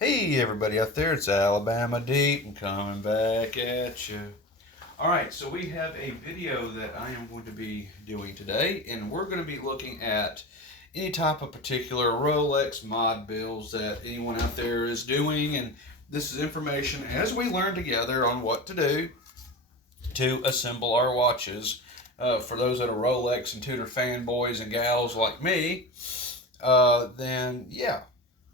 Hey everybody out there, it's Alabama Deep and coming back at you. Alright, so we have a video that I am going to be doing today, and we're going to be looking at any type of particular Rolex mod builds that anyone out there is doing, and this is information as we learn together on what to do to assemble our watches. For those that are Rolex and Tudor fanboys and gals like me, then yeah,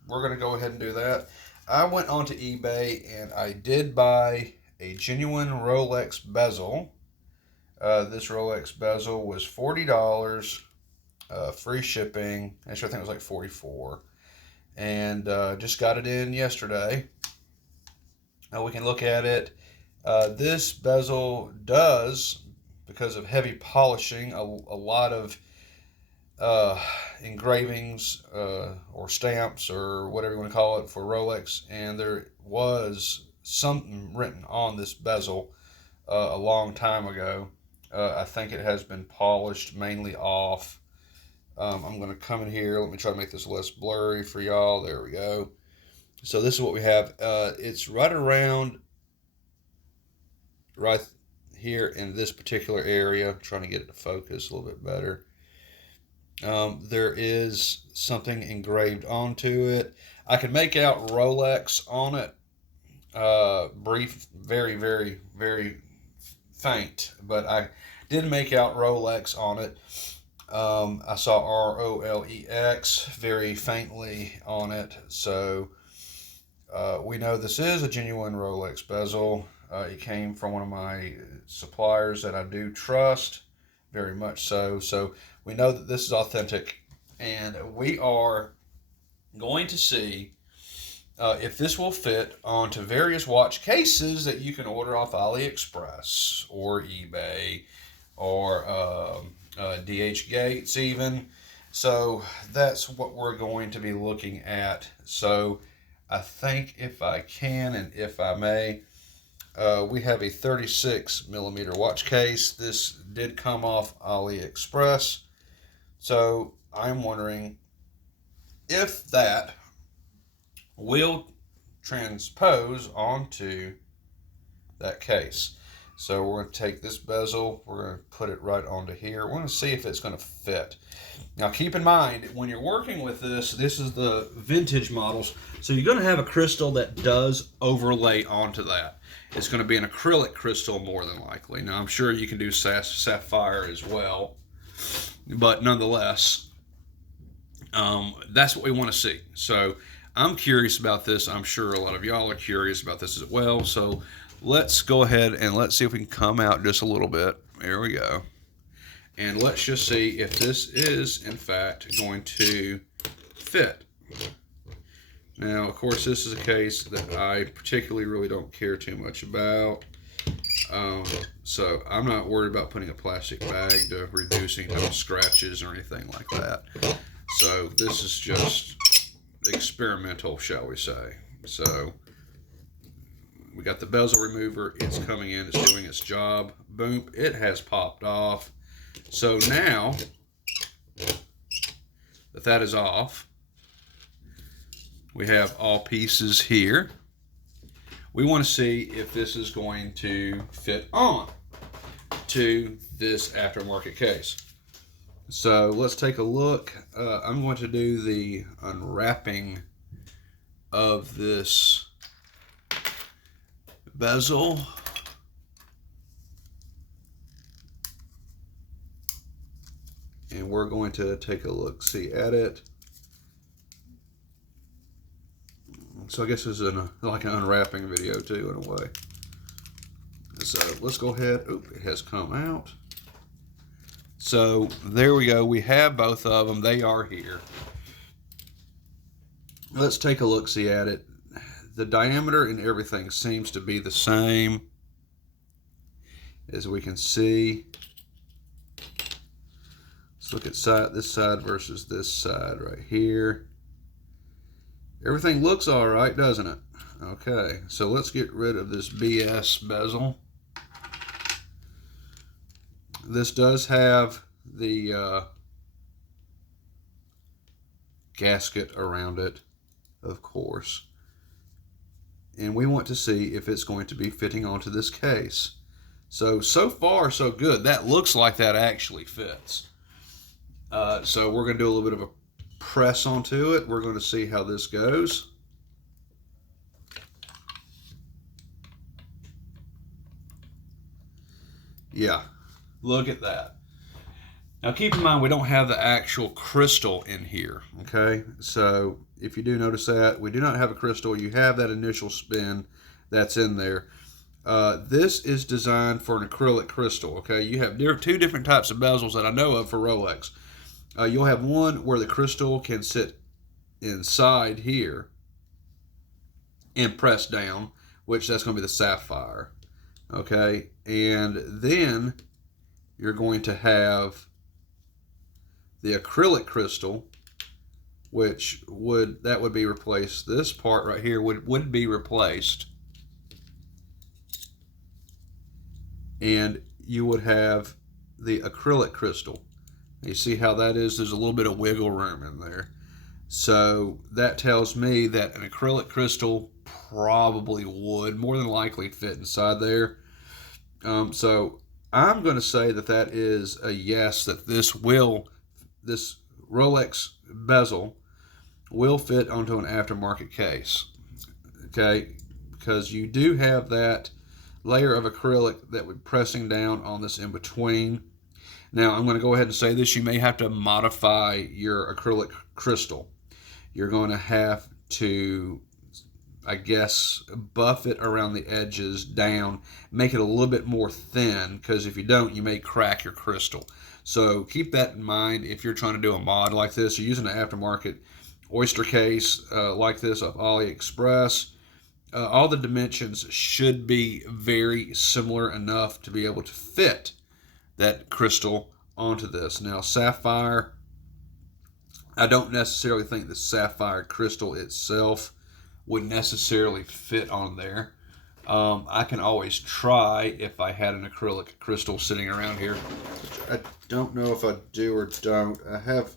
we're going to go ahead and do that. I went onto eBay and I did buy a genuine Rolex bezel. This Rolex bezel was $40, free shipping. Actually, I think it was like 44, and just got it in yesterday. Now we can look at it. This bezel does, because of heavy polishing, a lot of uh, engravings or stamps or whatever you want to call it for Rolex, and there was something written on this bezel a long time ago. I think it has been polished mainly off. I'm going to come in here. Let me try to make this less blurry for y'all. There we go. So this is what we have. It's right around right here in this particular area. I'm trying to get it to focus a little bit better. There is something engraved onto it. I can make out Rolex on it. Brief, very, very, very faint, but I did make out Rolex on it. I saw Rolex very faintly on it, so we know this is a genuine Rolex bezel. It came from one of my suppliers that I do trust very much so. So we know that this is authentic, and we are going to see if this will fit onto various watch cases that you can order off AliExpress or eBay or DH Gates even. So that's what we're going to be looking at. So I think if I can and if I may, we have a 36 millimeter watch case. This did come off AliExpress. So I'm wondering if that will transpose onto that case. So we're going to take this bezel, we're going to put it right onto here. We're going to see if it's going to fit. Now keep in mind, when you're working with this, this is the vintage models, so you're going to have a crystal that does overlay onto that. It's going to be an acrylic crystal more than likely. Now I'm sure you can do sapphire as well, but nonetheless, that's what we want to see. So I'm curious about this. I'm sure a lot of y'all are curious about this as well. So let's go ahead and let's see if we can come out just a little bit. There we go. And let's just see if this is, in fact, going to fit. Now, of course, this is a case that I particularly really don't care too much about. So I'm not worried about putting a plastic bag to reducing no scratches or anything like that. So this is just experimental, shall we say. So we got the bezel remover. It's coming in. It's doing its job. Boom. It has popped off. So now that that is off, we have all pieces here. We want to see if this is going to fit on to this aftermarket case. So let's take a look. I'm going to do the unwrapping of this bezel. And we're going to take a look, see at it. So I guess this is like an unwrapping video too, in a way. So let's go ahead. Oop, it has come out. So there we go. We have both of them. They are here. Let's take a look, see at it. The diameter and everything seems to be the same, as we can see. Let's look at this side versus this side right here. Everything looks all right, doesn't it? Okay, so let's get rid of this BS bezel. This does have the gasket around it, of course. and we want to see if it's going to be fitting onto this case. So far, so good. That looks like that actually fits. So we're going to do a little bit of a press onto it. We're going to see how this goes. Yeah, look at that. Now keep in mind we don't have the actual crystal in here, okay? So if you do notice that, we do not have a crystal. You have that initial spin that's in there. This is designed for an acrylic crystal, okay? You have two different types of bezels that I know of for Rolex. You'll have one where the crystal can sit inside here and press down, which that's going to be the sapphire, okay? And then you're going to have the acrylic crystal, which would be replaced. This part right here would be replaced, and you would have the acrylic crystal. You see how that is? There's a little bit of wiggle room in there. So that tells me that an acrylic crystal probably would more than likely fit inside there. So I'm going to say that is a yes, that this Rolex bezel will fit onto an aftermarket case. Okay, because you do have that layer of acrylic that would pressing down on this in between. Now I'm going to go ahead and say this: you may have to modify your acrylic crystal. You're going to have to, I guess, buff it around the edges down, make it a little bit more thin, because if you don't, you may crack your crystal. So keep that in mind if you're trying to do a mod like this. You're using an aftermarket oyster case like this off AliExpress. All the dimensions should be very similar enough to be able to fit that crystal onto this. Now, sapphire, I don't necessarily think the sapphire crystal itself would necessarily fit on there. I can always try if I had an acrylic crystal sitting around here. I don't know if I do or don't. I have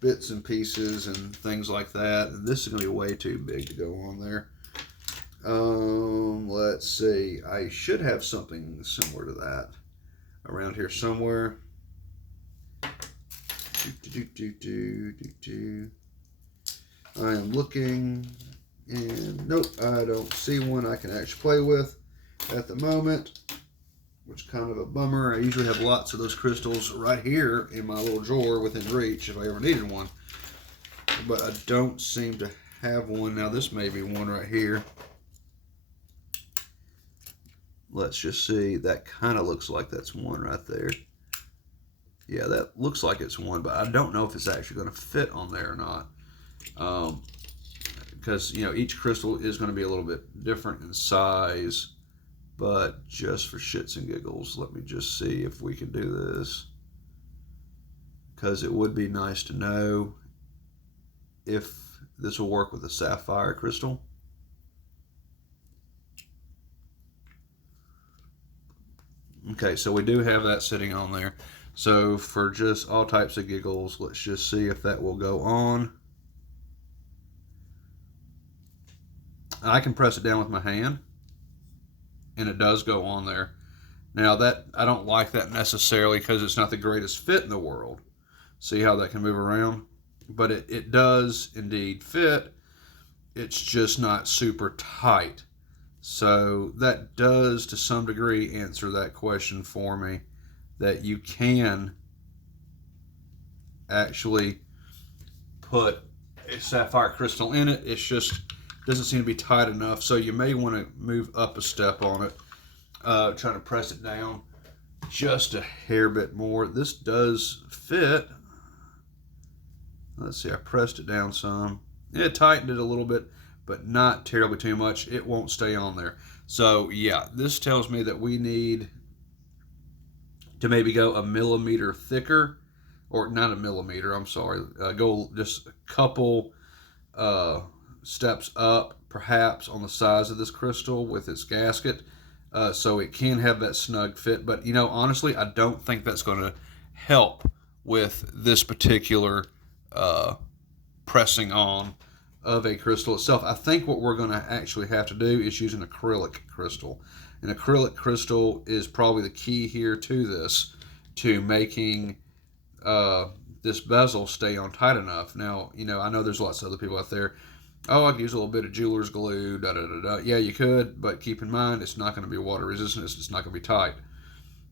bits and pieces and things like that. And this is going to be way too big to go on there. Let's see. I should have something similar to that around here somewhere. I am looking, and nope, I don't see one I can actually play with at the moment, which is kind of a bummer. I usually have lots of those crystals right here in my little drawer within reach if I ever needed one, but I don't seem to have one. Now this may be one right here. Let's just see. That kind of looks like that's one right there. Yeah, that looks like it's one, but I don't know if it's actually going to fit on there or not. Because, each crystal is going to be a little bit different in size. But just for shits and giggles, let me just see if we can do this. Because it would be nice to know if this will work with a sapphire crystal. Okay, so we do have that sitting on there. So for just all types of giggles, let's just see if that will go on. I can press it down with my hand, and it does go on there. Now that I don't like that necessarily because it's not the greatest fit in the world. See how that can move around? But it does indeed fit. It's just not super tight. So that does, to some degree, answer that question for me, that you can actually put a sapphire crystal in it. It's just doesn't seem to be tight enough, so you may want to move up a step on it, trying to press it down just a hair bit more. This does fit. Let's see, I pressed it down some. It tightened it a little bit, but not terribly too much. It won't stay on there. So yeah, this tells me that we need to maybe go a millimeter thicker, or not a millimeter, I'm sorry, go just a couple steps up perhaps on the size of this crystal with its gasket, so it can have that snug fit. But honestly, I don't think that's going to help with this particular pressing on of a crystal itself. I think what we're going to actually have to do is use an acrylic crystal. An acrylic crystal is probably the key here to this, to making this bezel stay on tight enough. Now, you know, I know there's lots of other people out there. Oh, I could use a little bit of jeweler's glue, da da da da. Yeah, you could, but keep in mind it's not going to be water resistant. It's not going to be tight.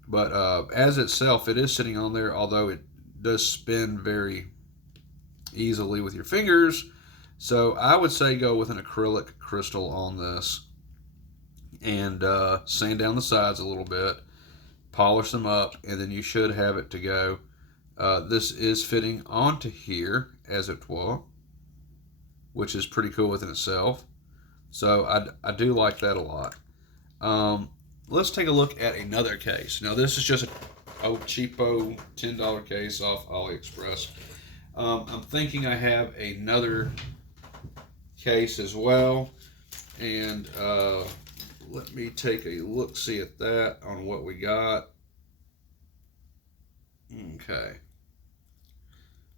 But as itself, it is sitting on there, although it does spin very easily with your fingers. So I would say go with an acrylic crystal on this, and sand down the sides a little bit, polish them up, and then you should have it to go. This is fitting onto here as it will, which is pretty cool within itself. So I do like that a lot. Let's take a look at another case. Now this is just a cheapo $10 case off AliExpress. I'm thinking I have another case as well, and let me take a look-see at that on what we got. Okay,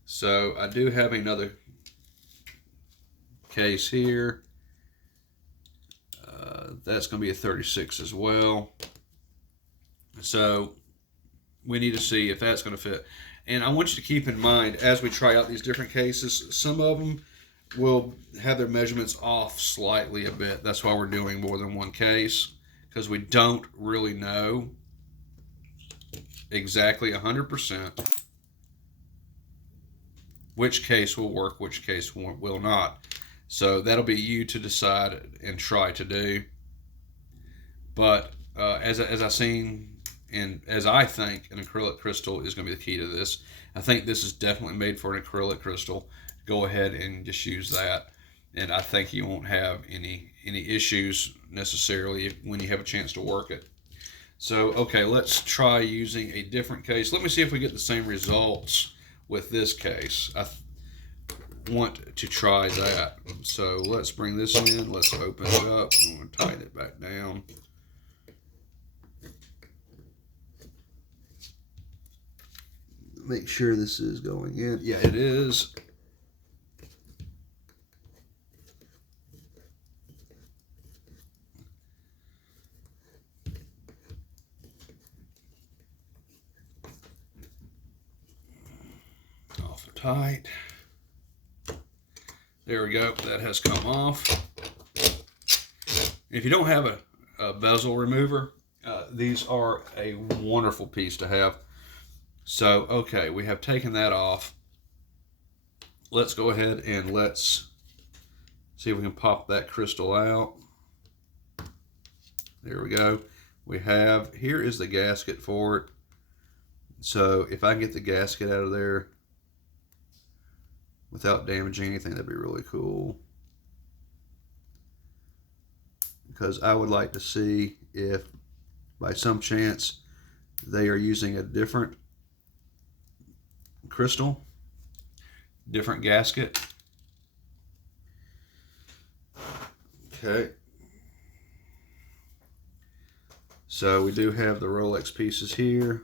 so I do have another case here. That's going to be a 36 as well. So we need to see if that's going to fit. And I want you to keep in mind, as we try out these different cases, some of them will have their measurements off slightly a bit. That's why we're doing more than one case, because we don't really know exactly 100% which case will work, which case will not. So that'll be you to decide and try to do. But as I've seen, and as I think, an acrylic crystal is going to be the key to this. I think this is definitely made for an acrylic crystal. Go ahead and just use that, and I think you won't have any issues necessarily when you have a chance to work it. So okay, let's try using a different case. Let me see if we get the same results with this case. I want to try that. So let's bring this in. Let's open it up. I'm going to tighten it back down. Make sure this is going in. Yeah, it is. Off tight. There we go. That has come off. If you don't have a bezel remover, these are a wonderful piece to have. So, okay, we have taken that off. Let's go ahead and let's see if we can pop that crystal out. There we go. Here is the gasket for it. So if I can get the gasket out of there without damaging anything, that'd be really cool. Because I would like to see if by some chance they are using a different crystal, different gasket. Okay. So we do have the Rolex pieces here.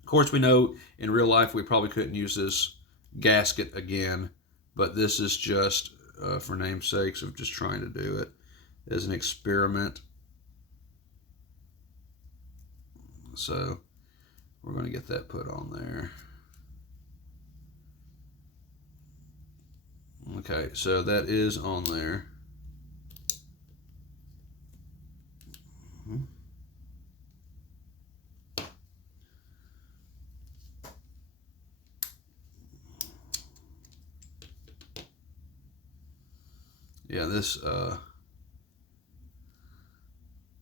Of course, we know in real life we probably couldn't use this gasket again, but this is just for namesakes of just trying to do it as an experiment. So we're going to get that put on there. Okay, so that is on there. Yeah,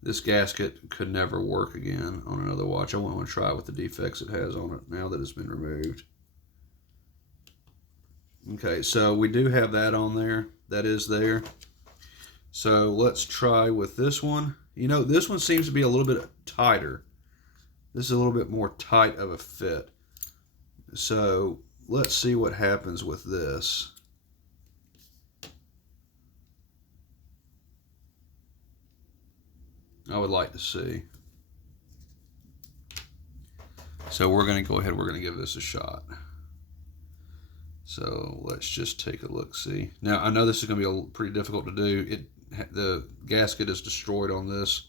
this gasket could never work again on another watch. I wouldn't want to try it with the defects it has on it now that it's been removed. Okay, so we do have that on there. That is there. So let's try with this one. You know, this one seems to be a little bit tighter. This is a little bit more tight of a fit. So let's see what happens with this. I would like to see. So we're going to go ahead, we're going to give this a shot. So let's just take a look. See, now I know this is going to be pretty difficult to do. The gasket is destroyed on this.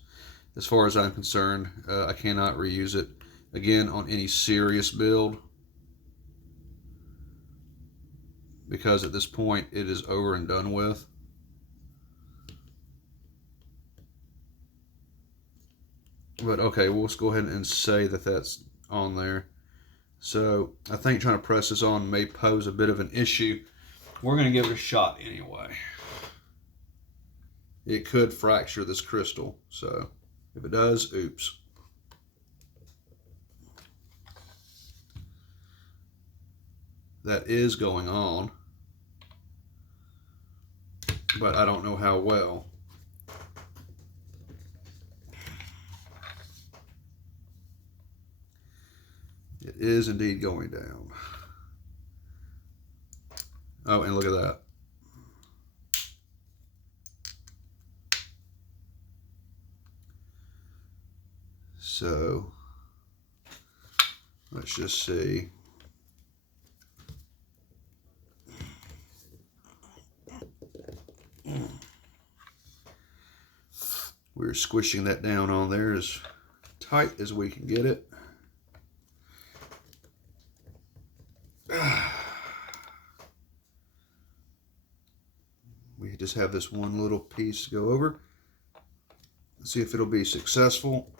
As far as I'm concerned, I cannot reuse it again on any serious build, because at this point it is over and done with. But okay, we'll just go ahead and say that that's on there. So I think trying to press this on may pose a bit of an issue. We're going to give it a shot anyway. It could fracture this crystal, so if it does, oops. That is going on, but I don't know how well. It is indeed going down. Oh, and look at that. So let's just see. We're squishing that down on there as tight as we can get it. We just have this one little piece to go over. Let's see if it'll be successful.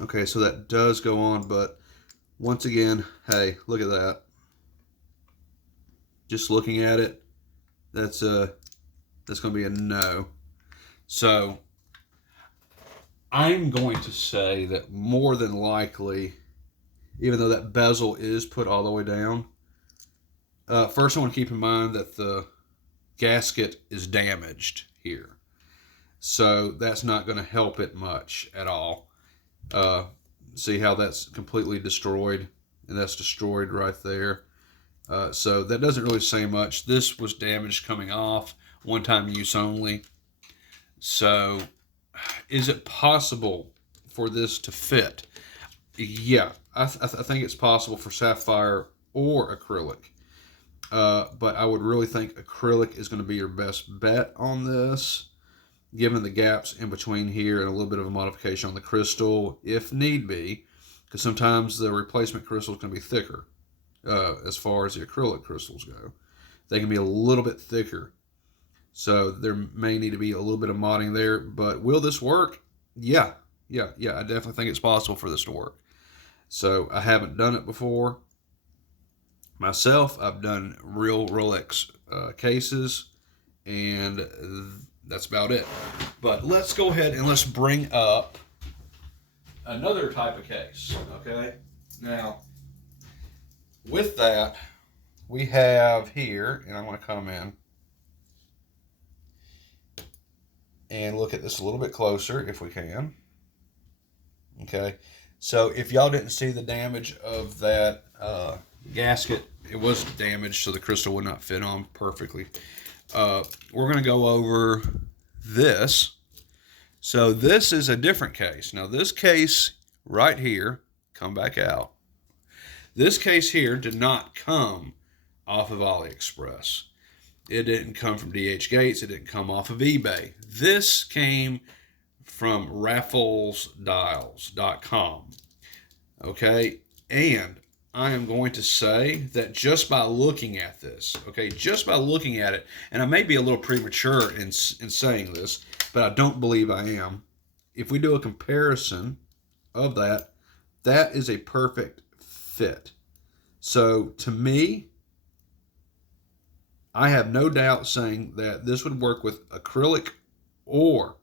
Okay, so that does go on, but once again, hey, look at that. Just looking at it, that's going to be a no. So I'm going to say that more than likely, even though that bezel is put all the way down, first I want to keep in mind that the gasket is damaged here. So that's not going to help it much at all. See how that's completely destroyed, and that's destroyed right there. So that doesn't really say much. This was damaged coming off, one-time use only. So is it possible for this to fit? Yeah, I think it's possible for sapphire or acrylic. But I would really think acrylic is going to be your best bet on this, given the gaps in between here and a little bit of a modification on the crystal, if need be, because sometimes the replacement crystal is going to be thicker. As far as the acrylic crystals go, they can be a little bit thicker, so there may need to be a little bit of modding there. But will this work? Yeah, I definitely think it's possible for this to work. So I haven't done it before myself. I've done real Rolex cases, and that's about it. But let's go ahead and let's bring up another type of case. Okay, now with that, we have here, and I want to come in and look at this a little bit closer if we can. Okay, so if y'all didn't see the damage of that gasket, it was damaged, so the crystal would not fit on perfectly. We're going to go over this. So this is a different case. Now this case right here, come back out. This case here did not come off of AliExpress. It didn't come from DH Gates. It didn't come off of eBay. This came from rafflesdials.com. Okay, and I am going to say that just by looking at this, okay, just by looking at it, and I may be a little premature in saying this, but I don't believe I am. If we do a comparison of that, that is a perfect fit. So to me, I have no doubt saying that this would work with acrylic or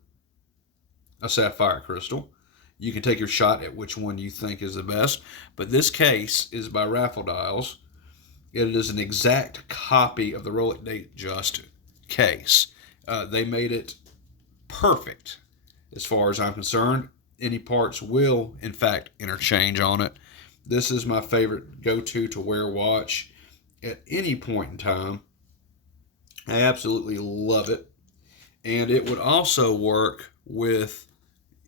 a sapphire crystal. You can take your shot at which one you think is the best. But this case is by Raffles Dials. It is an exact copy of the Rolex Datejust case. They made it perfect as far as I'm concerned. Any parts will, in fact, interchange on it. This is my favorite go-to to wear watch at any point in time. I absolutely love it. And it would also work with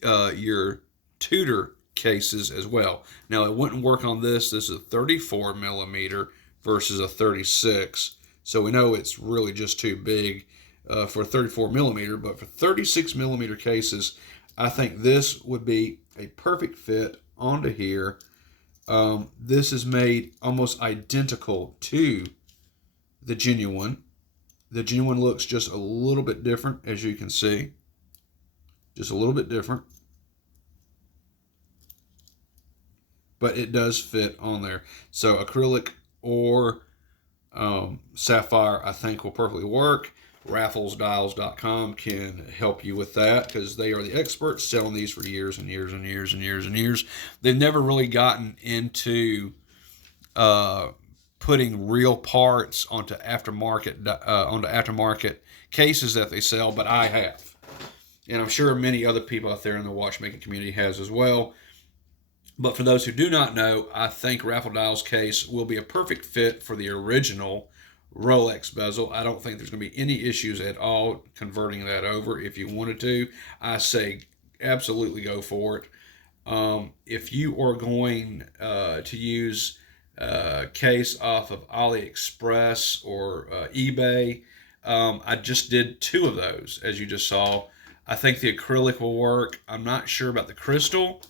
your Tudor cases as well. Now, it wouldn't work on this. This is a 34 millimeter versus a 36. So we know it's really just too big for 34 millimeter, but for 36 millimeter cases, I think this would be a perfect fit onto here. This is made almost identical to the genuine. The genuine looks just a little bit different, as you can see. Just a little bit different. But it does fit on there. So acrylic or sapphire, I think, will perfectly work. RafflesDials.com can help you with that because they are the experts selling these for years and years and years and years and years. They've never really gotten into putting real parts onto aftermarket cases that they sell, but I have, and I'm sure many other people out there in the watchmaking community has as well. But for those who do not know, I think Raffles Dials case will be a perfect fit for the original Rolex bezel. I don't think there's going to be any issues at all converting that over. If you wanted to, I say absolutely go for it. If you are going to use a case off of AliExpress or eBay, I just did 2 of those, as you just saw. I think the acrylic will work. I'm not sure about the crystal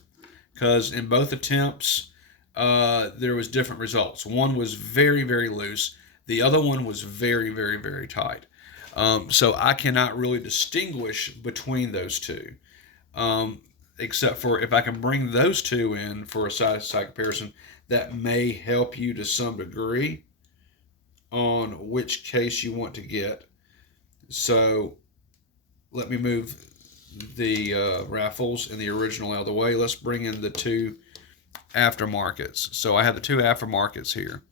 because in both attempts, there was different results. One was very, very loose. The other one was very, very, very tight. So I cannot really distinguish between those two, except for if I can bring those two in for a side-to-side comparison, that may help you to some degree on which case you want to get. So let me move the Raffles and the original out of the way. Let's bring in the 2 aftermarkets. So I have the 2 aftermarkets here.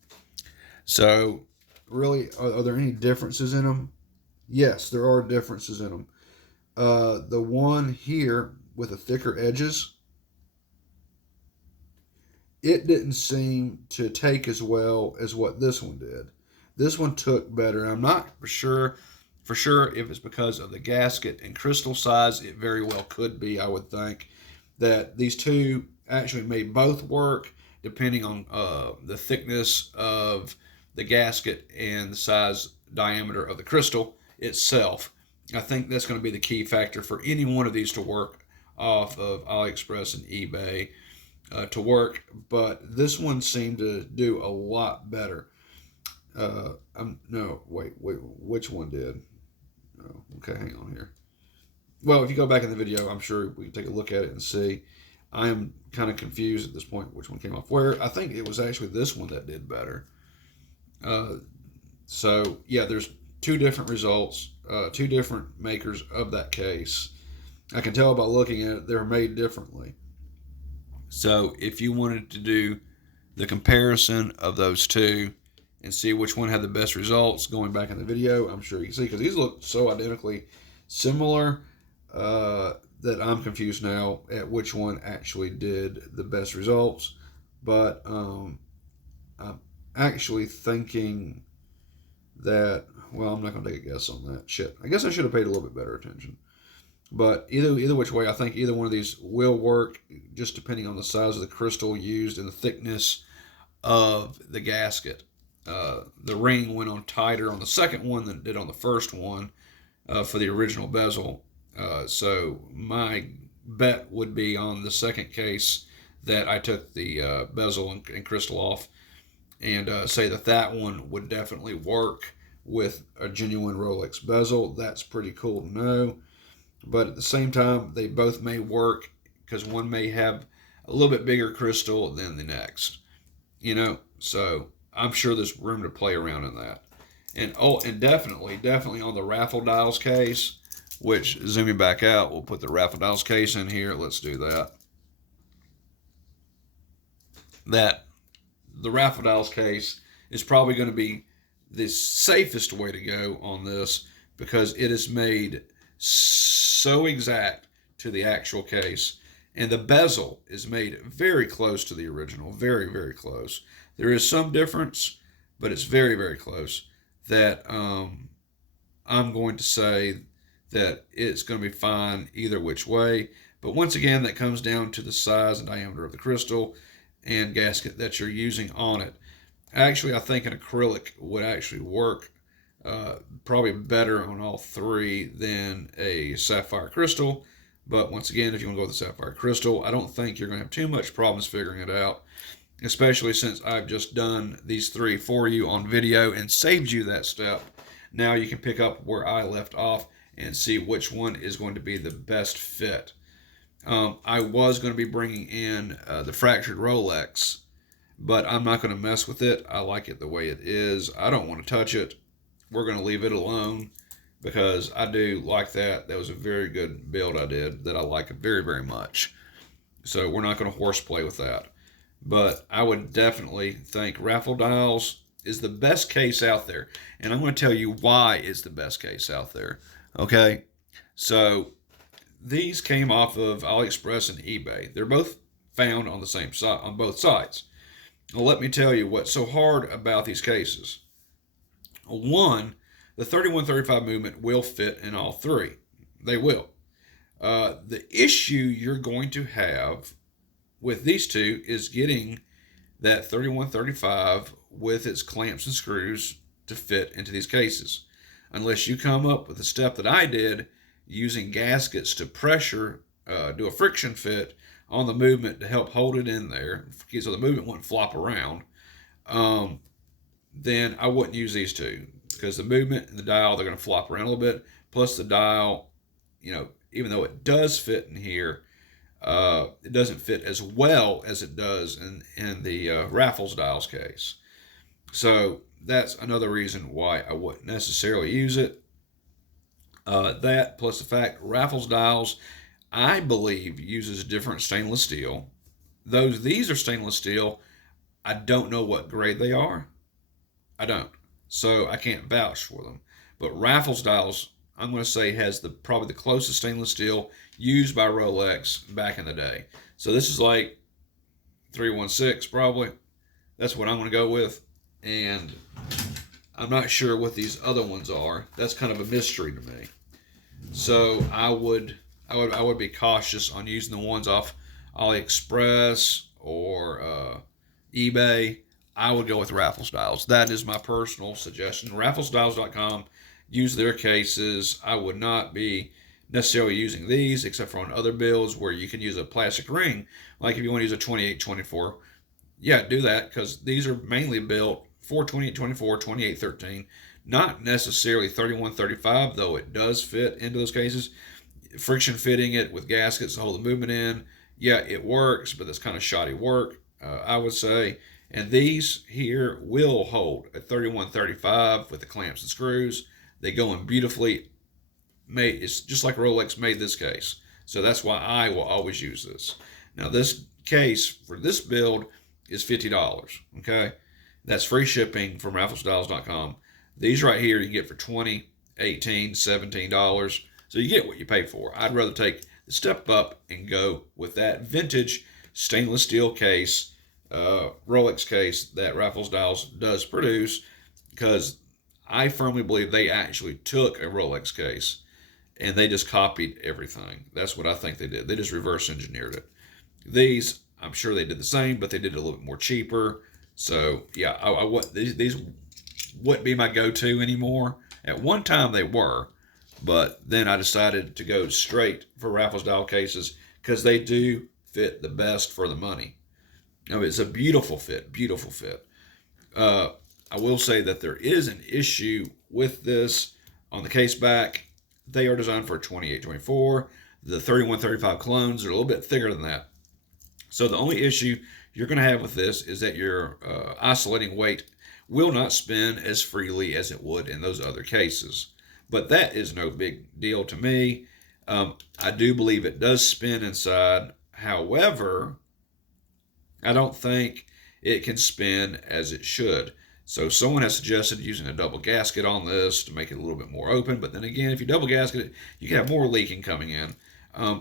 So really, are there any differences in them? Yes, there are differences in them. The one here with the thicker edges, it didn't seem to take as well as what this one did. This one took better. I'm not for sure if it's because of the gasket and crystal size. It very well could be. I would think that these two actually may both work depending on the thickness of the gasket and the size diameter of the crystal itself. I think that's going to be the key factor for any one of these to work off of AliExpress and eBay to work. But this one seemed to do a lot better. No, wait, which one did? Oh, okay, hang on here. Well, if you go back in the video, I'm sure we can take a look at it and see. I am kind of confused at this point which one came off where. I think it was actually this one that did better. So, yeah, there's 2 different results, 2 different makers of that case. I can tell by looking at it, they're made differently. So, if you wanted to do the comparison of those 2 and see which one had the best results, going back in the video, I'm sure you can see, because these look so identically similar that I'm confused now at which one actually did the best results. But I'm actually thinking that, well, I'm not going to take a guess on that. Shit. I guess I should have paid a little bit better attention. But either which way, I think either one of these will work, just depending on the size of the crystal used and the thickness of the gasket. The ring went on tighter on the second one than it did on the first one for the original bezel. So my bet would be on the second case that I took the bezel and crystal off, and say that one would definitely work with a genuine Rolex bezel. That's pretty cool to know. But at the same time, they both may work because one may have a little bit bigger crystal than the next. So I'm sure there's room to play around in that. And definitely on the Raffles Dials case, which, zooming back out, we'll put the Raffles Dials case in here. Let's do that. The Raffles Dials case is probably going to be the safest way to go on this because it is made so exact to the actual case, and the bezel is made very close to the original, very, very close. There is some difference, but it's very, very close. That I'm going to say that it's going to be fine either which way, But once again, that comes down to the size and diameter of the crystal and gasket that you're using on it. Actually, I think an acrylic would actually work probably better on all three than a sapphire crystal. But once again, if you want to go with the sapphire crystal, I don't think you're going to have too much problems figuring it out, especially since I've just done these three for you on video and saved you that step. Now you can pick up where I left off and see which one is going to be the best fit. I was going to be bringing in the fractured Rolex, but I'm not going to mess with it. I like it the way it is. I don't want to touch it. We're going to leave it alone because I do like that. That was a very good build I did that I like very, very much. So we're not going to horseplay with that. But I would definitely think Raffles Dials is the best case out there. And I'm going to tell you why it's the best case out there. Okay? So these came off of AliExpress and eBay. They're both found on the same site, on both sites. Well, let me tell you what's so hard about these cases. One, the 3135 movement will fit in all three. They will. The issue you're going to have with these two is getting that 3135 with its clamps and screws to fit into these cases. Unless you come up with a step that I did, using gaskets to pressure, do a friction fit on the movement to help hold it in there so the movement wouldn't flop around, then I wouldn't use these two because the movement and the dial, they're going to flop around a little bit. Plus the dial, even though it does fit in here, it doesn't fit as well as it does in the Raffles Dials case. So that's another reason why I wouldn't necessarily use it. That plus the fact Raffles Dials, I believe, uses different stainless steel. These are stainless steel. I don't know what grade they are. I don't. So I can't vouch for them. But Raffles Dials, I'm going to say, has probably the closest stainless steel used by Rolex back in the day. So this is like 316 probably. That's what I'm going to go with. And I'm not sure what these other ones are. That's kind of a mystery to me. So I would be cautious on using the ones off AliExpress or eBay. I would go with Raffles Dials. That is my personal suggestion. RafflesDials.com. Use their cases. I would not be necessarily using these except for on other builds where you can use a plastic ring. Like if you want to use a 2824, yeah, do that because these are mainly built for 2824, 2813. Not necessarily 3135, though it does fit into those cases. Friction fitting it with gaskets to hold the movement in, yeah, it works, but that's kind of shoddy work, I would say. And these here will hold a 3135 with the clamps and screws. They go in beautifully. It's just like Rolex made this case. So that's why I will always use this. Now this case for this build is $50, okay? That's free shipping from rafflesdials.com. These right here you can get for $20, $18, $17. So you get what you pay for. I'd rather take the step up and go with that vintage stainless steel case, Rolex case that Raffles Dials does produce, because I firmly believe they actually took a Rolex case and they just copied everything. That's what I think they did. They just reverse engineered it. These, I'm sure they did the same, but they did it a little bit more cheaper. So yeah, these wouldn't be my go-to anymore. At one time they were, but then I decided to go straight for Raffles Dial cases because they do fit the best for the money. I mean, it's a beautiful fit, beautiful fit. I will say that there is an issue with this on the case back. They are designed for a 2824. The 3135 clones are a little bit thicker than that. So the only issue you're going to have with this is that your oscillating weight will not spin as freely as it would in those other cases. But that is no big deal to me. I do believe it does spin inside. However, I don't think it can spin as it should. So someone has suggested using a double gasket on this to make it a little bit more open. But then again, if you double gasket it, you can have more leaking coming in.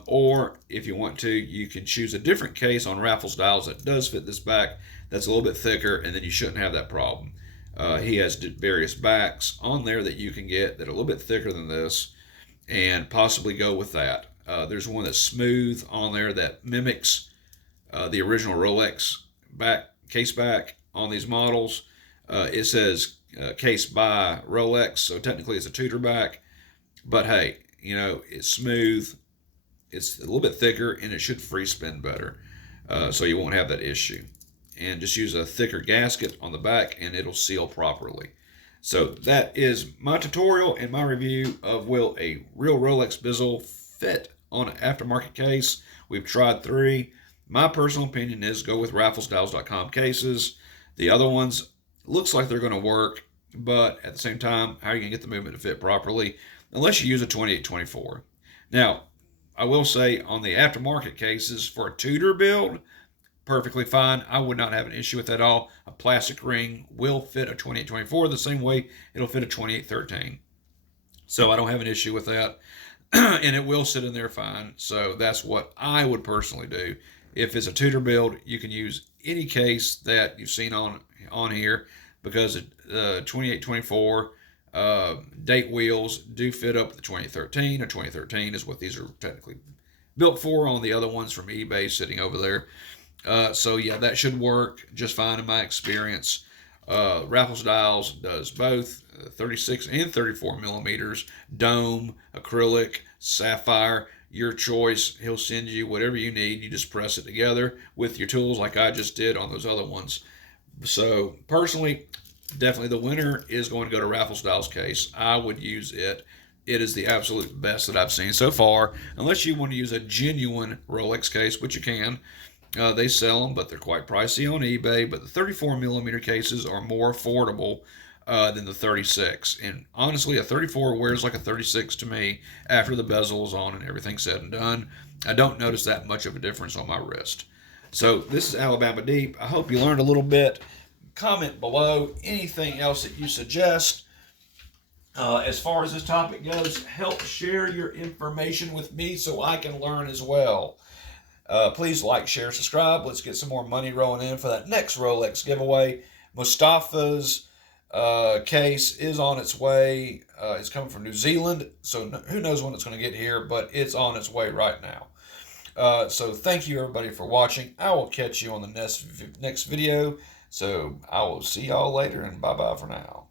Or if you want to, you can choose a different case on Raffles Dials that does fit this back that's a little bit thicker, and then you shouldn't have that problem. He has various backs on there that you can get that are a little bit thicker than this and possibly go with that. There's one that's smooth on there that mimics the original Rolex case back on these models. It says case by Rolex, so technically it's a Tudor back. But hey, it's smooth, it's a little bit thicker, and it should free spin better, so you won't have that issue. And just use a thicker gasket on the back, and it'll seal properly. So that is my tutorial and my review of will a real Rolex bezel fit on an aftermarket case. We've tried 3. My personal opinion is go with rafflesdials.com cases. The other ones looks like they're going to work, but at the same time, how are you going to get the movement to fit properly unless you use a 2824? Now, I will say on the aftermarket cases for a Tudor build, perfectly fine. I would not have an issue with that at all. A plastic ring will fit a 2824 the same way it'll fit a 2813. So I don't have an issue with that. And it will sit in there fine. So that's what I would personally do. If it's a Tudor build, you can use any case that you've seen on here, because the 2824 date wheels do fit up the 2013. A 2013 is what these are technically built for on the other ones from eBay sitting over there. So yeah, that should work just fine in my experience. Raffles Dials does both 36 and 34 millimeters, dome, acrylic, sapphire, your choice. He'll send you whatever you need. You just press it together with your tools like I just did on those other ones. So personally, definitely the winner is going to go to Raffles Dials case. I would use it. It is the absolute best that I've seen so far, unless you want to use a genuine Rolex case, which you can. They sell them, but they're quite pricey on eBay. But the 34 millimeter cases are more affordable than the 36. And honestly, a 34 wears like a 36 to me after the bezel is on and everything's said and done. I don't notice that much of a difference on my wrist. So this is Alabama Deep. I hope you learned a little bit. Comment below anything else that you suggest. As far as this topic goes, help share your information with me so I can learn as well. Please like, share, subscribe. Let's get some more money rolling in for that next Rolex giveaway. Mustafa's case is on its way. It's coming from New Zealand, so who knows when it's going to get here, but it's on its way right now. So thank you everybody for watching. I will catch you on the next video. So I will see y'all later, and bye-bye for now.